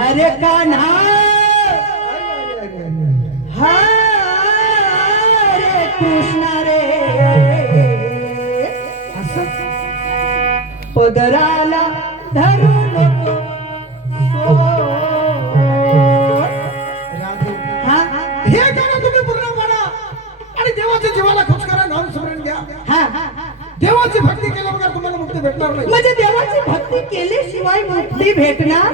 हरे कान्हा हरे कृष्णा रे पदराला धरू नको हे गाणं तुम्ही पूर्ण म्हणा आणि देवाच्या जीवाला खुश करा, नाम स्मरण घ्या. देवाची भक्ती केल्यावर तुम्हाला मुक्ती भेटणार नाही. म्हणजे देवाची भक्ती केल्याशिवाय मुक्ती भेटणार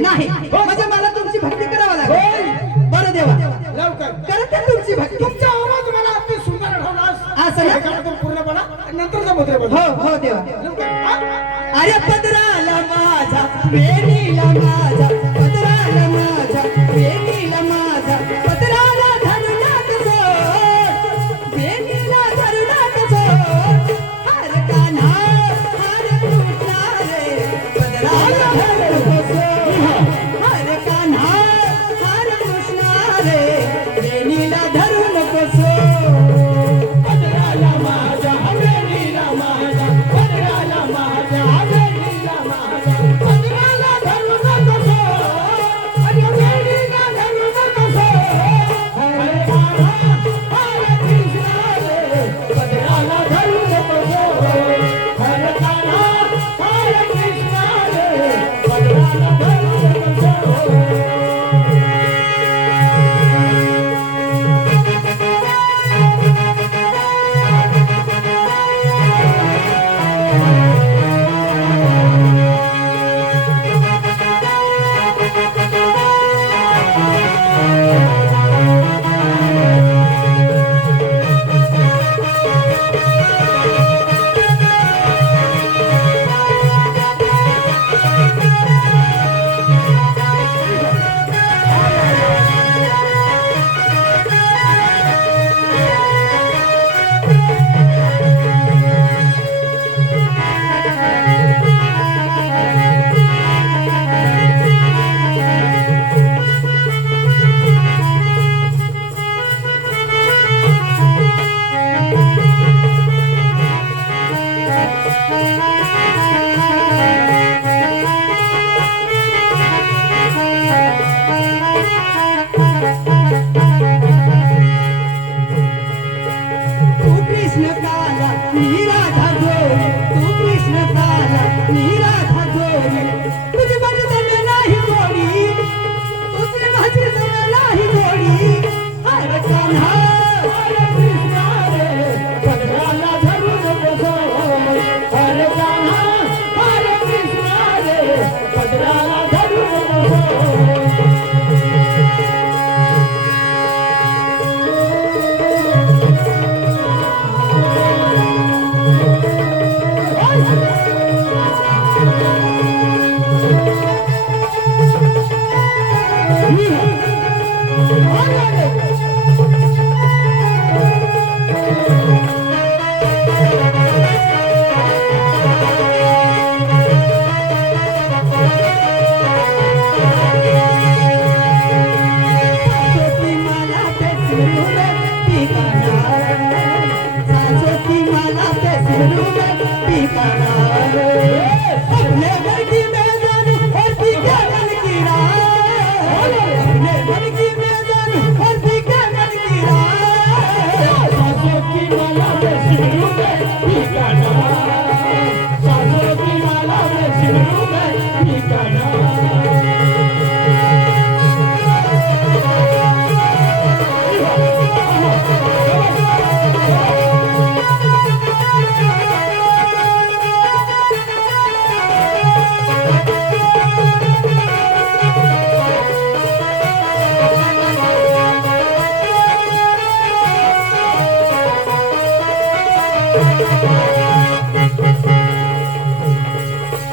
नाही. म्हणजे मला तुमची भक्ती करावी लागेल. बरं देवा लवकर करत आहे तुमची भक्ती. तुमचा आवाज मला अति सुंदर आढळलास. असं हे ना? गाणं तुम्ही पूर्ण म्हणा नंतरचा मुद्रे हो म्हणा. हो देवा. लवकर अरे पदराला माझा वेणीला माझा पदराला माझा वेणीला माझा पदराला धरुणात सोड वेणीला धरुणात सोड हर कान्हा हर कृष्णा रे पदराला धरुणात सोड हर कान्हा हर कृष्णा रे वेणीला धरू नको सोड पदराला माझा वेणीला माझा पदराला माझा वेणीला माझा पदराला धरू नको सोड अरे वेणीला धरू नको सोड हरे कान्हा हरे कृष्णा रे पदराला धरू नको सोड हरे कान्हा हरे कृष्णा रे पदराला धरू नको सोड. तू कृष्ण काला मी राधा गोरी तू कृष्ण काला मी राधा गोरी तुझी मर्दन नाही गोडी तुझी मर्दन नाही गोडी हर कान्हा हर कृष्णा रे पदराला धरू नको सोड हर कान्हा हर कृष्णा रे पदराला धरू नको सोड.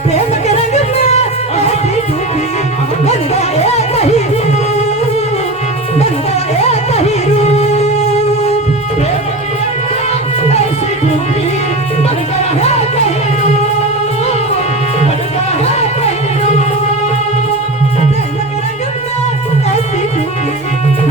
प्रेम के रंग में ऐसी डूबी बन गए कहीं बन गए कहीं रूप प्रेम के रंग में ऐसी डूबी बन गए कहीं रूप बन गए कहीं रूप प्रेम के रंग में ऐसी डूबी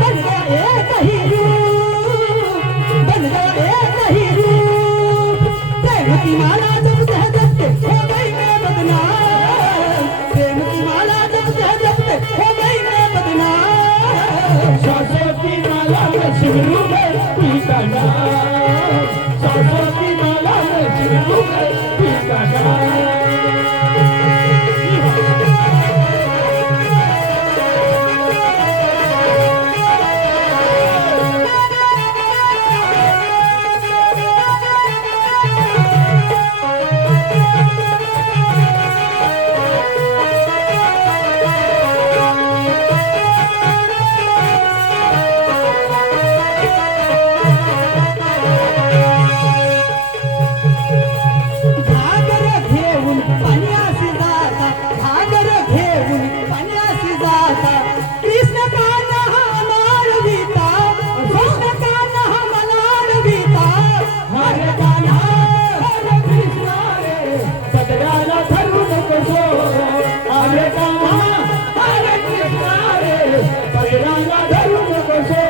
बन गए कहीं रूप बन गए कहीं रूप प्रेम की माला जब जपते हो गई मैं बदनाम प्रेम की माला जब जपते शिवरूपे पिकाना सरस्वती माला में शिवरूपे पिकाना घागर घेऊन पाण्यासी जाता घागर घेऊन पाण्यासी जाता कृष्ण कान्हा मारविता कृष्ण कान्हा मारविता हरे कान्हा हरे कृष्णा रे पदराला धरू नकोसो हरे कान्हा हरे कृष्णा रे पदराला धरू नकोसो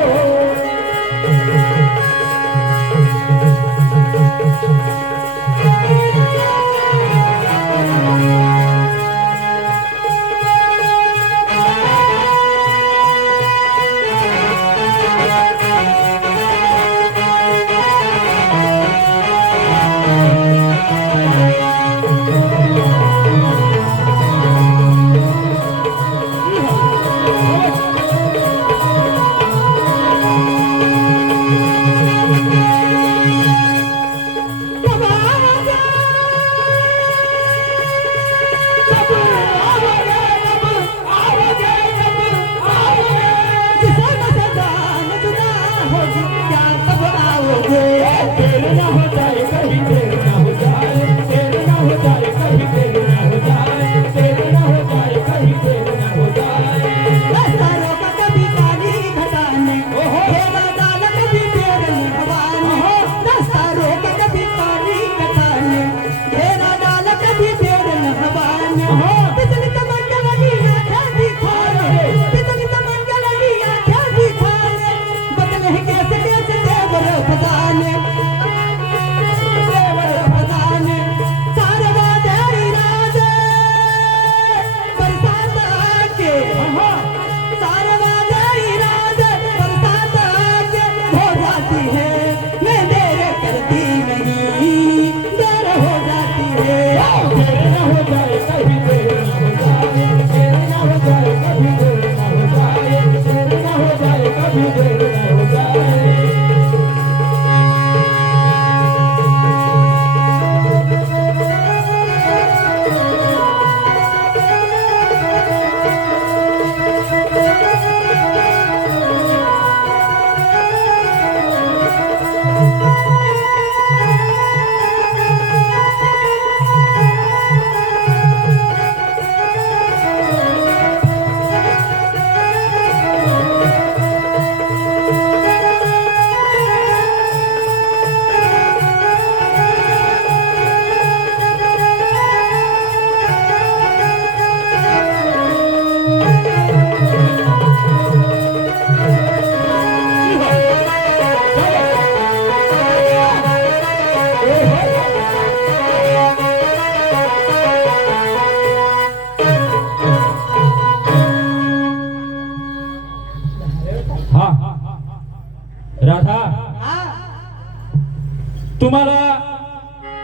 देर ना हो जाए कहीं देर ना हो जाए देर ना हो जाए कहीं देर ना हो जाए देर ना हो जाए कहीं देर ना हो जाए दस्तारों का कभी काली घटाने हेरा डाल कभी देर भवानी दस्तारों का कभी काली घटाने हेरा डाल कभी देर भवानी बिजली मंगल लिया क्या दिखाने बिजली मंगल लिया क्या दिखाने बदले कैसे कैसे देवर खजाने देवर खजाने सारे वादे इरादे बरसात आके सारे वादे इरादे बरसात आके हो जाती है मैं देर करती नहीं देर हो जाती है देर ना हो जाए कहीं देर ना हो जाए देर ना हो जाए कभी देर ना हो जाए देर ना हो जाए कभी देर ना हो जाए हाँ राधा हाँ तुम्हाला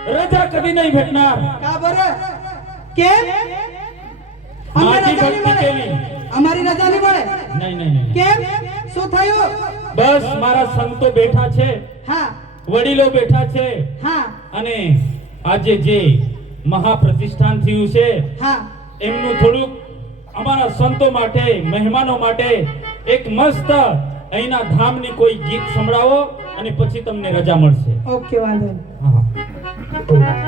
रजा कधी नाही भेटणार का बरं કેમ माझी भक्ती केली અમારી રજા નહીં મળે નહીં નહીં નહીં કેમ શું થયું બસ મારા સંતો બેઠા છે હા વડીલો બેઠા છે હા અને આજે જે મહાપ્રતિષ્ઠાન થયું છે હા એમનું થોડુંક અમારા સંતો માટે મહેમાનો માટે એક મસ્ત અહીંના ધામની કોઈ ગીત સંભળાવો અને પછી તમને રજા મળશે ઓકે વાંધો નહીં હા